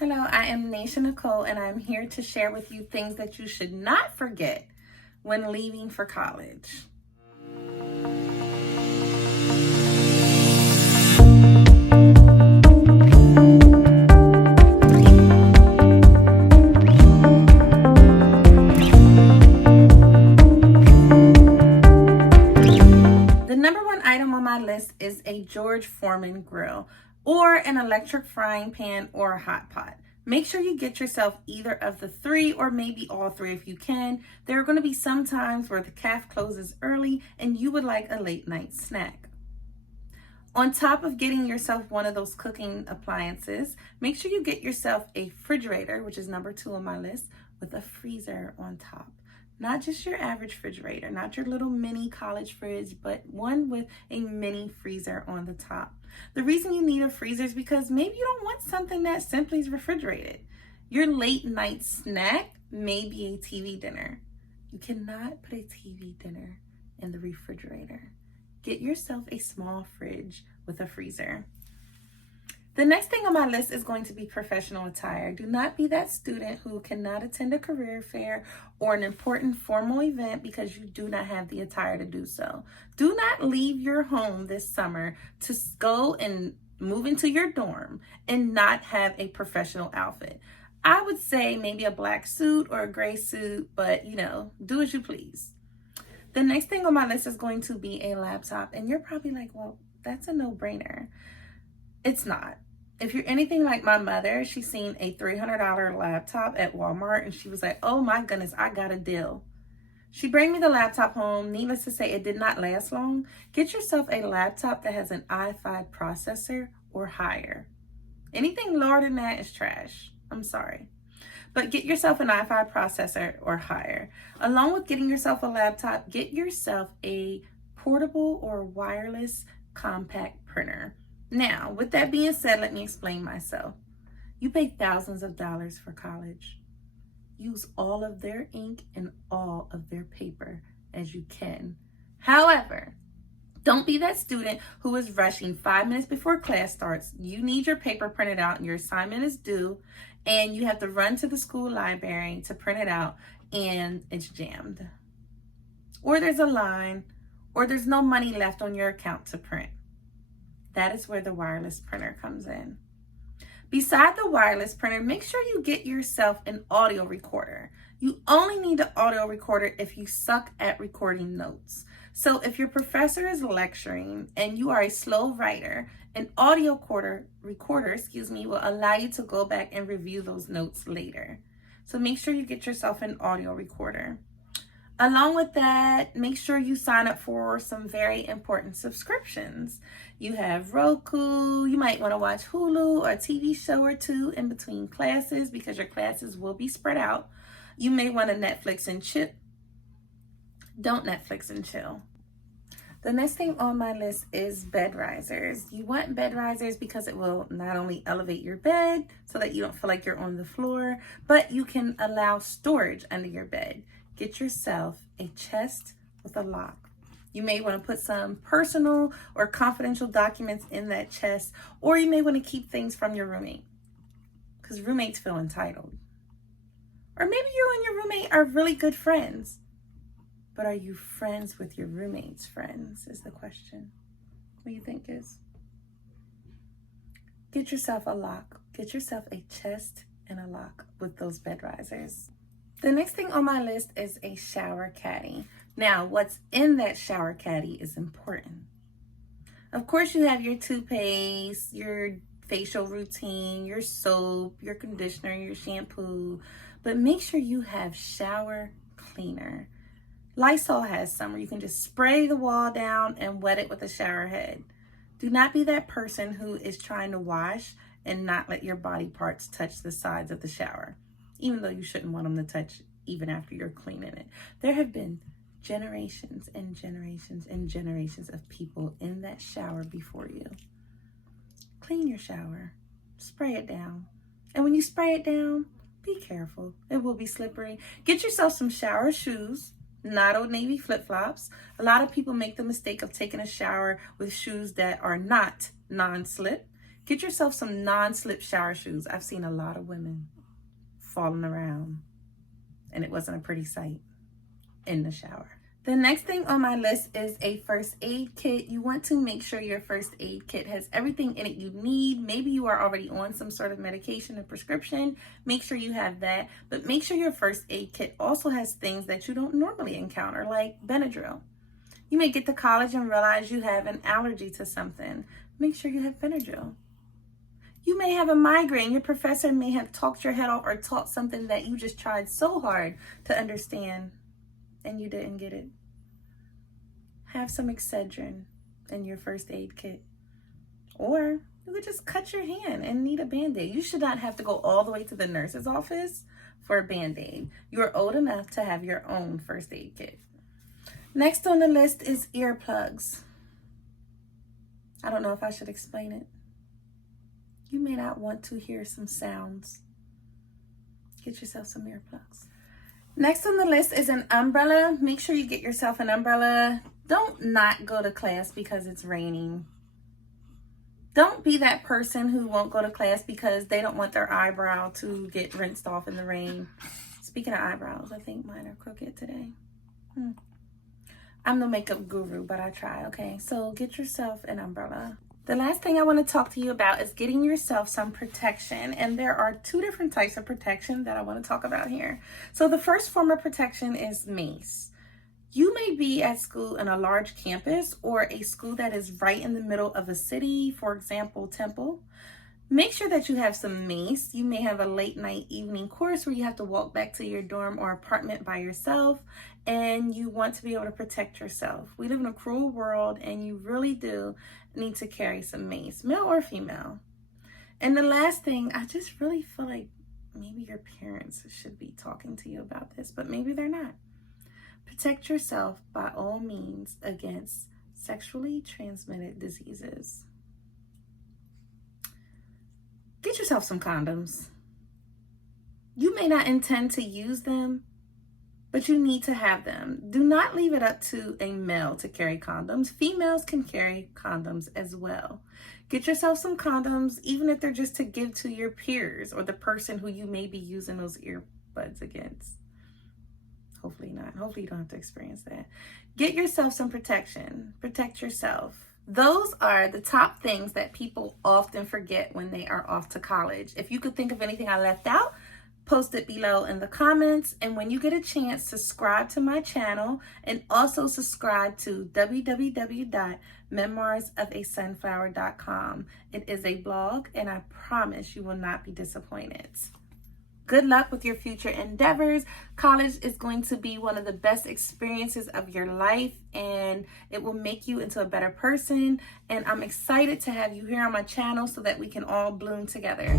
Hello, I am Naisha Nicole, and I'm here to share with you things that you should not forget when leaving for college. The number one item on my list is a George Foreman grill or an electric frying pan or a hot pot. Make sure you get yourself either of the three or maybe all three if you can. There are going to be some times where the cafe closes early and you would like a late night snack. On top of getting yourself one of those cooking appliances, make sure you get yourself a refrigerator, which is number 2 on my list, with a freezer on top. Not just your average refrigerator, not your little mini college fridge, but one with a mini freezer on the top. The reason you need a freezer is because maybe you don't want something that simply is refrigerated. Your late night snack may be a TV dinner. You cannot put a TV dinner in the refrigerator. Get yourself a small fridge with a freezer. The next thing on my list is going to be professional attire. Do not be that student who cannot attend a career fair or an important formal event because you do not have the attire to do so. Do not leave your home this summer to go and move into your dorm and not have a professional outfit. I would say maybe a black suit or a gray suit, but do as you please. The next thing on my list is going to be a laptop, and you're probably like, well, that's a no-brainer. It's not. If you're anything like my mother, she's seen a $300 laptop at Walmart and she was like, oh my goodness, I got a deal. She brought me the laptop home. Needless to say, it did not last long. Get yourself a laptop that has an i5 processor or higher. Anything lower than that is trash. I'm sorry. But get yourself an i5 processor or higher. Along with getting yourself a laptop, get yourself a portable or wireless compact printer. Now, with that being said, let me explain myself. You pay thousands of dollars for college. Use all of their ink and all of their paper as you can. However, don't be that student who is rushing 5 minutes before class starts. You need your paper printed out and your assignment is due, and you have to run to the school library to print it out and it's jammed. Or there's a line, or there's no money left on your account to print. That is where the wireless printer comes in. Beside the wireless printer, make sure you get yourself an audio recorder. You only need an audio recorder if you suck at recording notes. So if your professor is lecturing and you are a slow writer, an audio recorder will allow you to go back and review those notes later. So make sure you get yourself an audio recorder. Along with that, make sure you sign up for some very important subscriptions. You have Roku, you might want to watch Hulu or a TV show or two in between classes because your classes will be spread out. You may want to Netflix and chill. Don't Netflix and chill. The next thing on my list is bed risers. You want bed risers because it will not only elevate your bed so that you don't feel like you're on the floor, but you can allow storage under your bed. Get yourself a chest with a lock. You may want to put some personal or confidential documents in that chest, or you may want to keep things from your roommate because roommates feel entitled. Or maybe you and your roommate are really good friends, but are you friends with your roommate's friends is the question. What do you think is? Get yourself a lock. Get yourself a chest and a lock with those bed risers. The next thing on my list is a shower caddy. Now, what's in that shower caddy is important. Of course, you have your toothpaste, your facial routine, your soap, your conditioner, your shampoo, but make sure you have shower cleaner. Lysol has some where you can just spray the wall down and wet it with a shower head. Do not be that person who is trying to wash and not let your body parts touch the sides of the shower, even though you shouldn't want them to touch even after you're cleaning it. There have been generations and generations and generations of people in that shower before you. Clean your shower, spray it down. And when you spray it down, be careful. It will be slippery. Get yourself some shower shoes, not Old Navy flip-flops. A lot of people make the mistake of taking a shower with shoes that are not non-slip. Get yourself some non-slip shower shoes. I've seen a lot of women falling around, and it wasn't a pretty sight in the shower. The next thing on my list is a first aid kit. You want to make sure your first aid kit has everything in it you need. Maybe you are already on some sort of medication or prescription. Make sure you have that. But make sure your first aid kit also has things that you don't normally encounter, like Benadryl. You may get to college and realize you have an allergy to something. Make sure you have Benadryl. You may have a migraine. Your professor may have talked your head off or taught something that you just tried so hard to understand and you didn't get it. Have some Excedrin in your first aid kit. Or you could just cut your hand and need a Band-Aid. You should not have to go all the way to the nurse's office for a Band-Aid. You're old enough to have your own first aid kit. Next on the list is earplugs. I don't know if I should explain it. You may not want to hear some sounds. Get yourself some earplugs. Next on the list is an umbrella. Make sure you get yourself an umbrella. Don't not go to class because it's raining. Don't be that person who won't go to class because they don't want their eyebrow to get rinsed off in the rain. Speaking of eyebrows, I think mine are crooked today. I'm no makeup guru, but I try, okay? So get yourself an umbrella. The last thing I want to talk to you about is getting yourself some protection. And there are two different types of protection that I want to talk about here. So the first form of protection is mace. You may be at school in a large campus or a school that is right in the middle of a city, for example, Temple. Make sure that you have some mace. You may have a late night evening course where you have to walk back to your dorm or apartment by yourself, and you want to be able to protect yourself. We live in a cruel world, and you really do need to carry some mace, male or female. And the last thing, I just really feel like maybe your parents should be talking to you about this, but maybe they're not. Protect yourself by all means against sexually transmitted diseases. Get yourself some condoms. You may not intend to use them, but you need to have them. Do not leave it up to a male to carry condoms. Females can carry condoms as well. Get yourself some condoms, even if they're just to give to your peers or the person who you may be using those earbuds against. Hopefully not. Hopefully you don't have to experience that. Get yourself some protection. Protect yourself. Those are the top things that people often forget when they are off to college. If you could think of anything I left out, post it below in the comments. And when you get a chance, subscribe to my channel and also subscribe to www.memoirsofasunflower.com. It is a blog and I promise you will not be disappointed. Good luck with your future endeavors. College is going to be one of the best experiences of your life, and it will make you into a better person. And I'm excited to have you here on my channel so that we can all bloom together.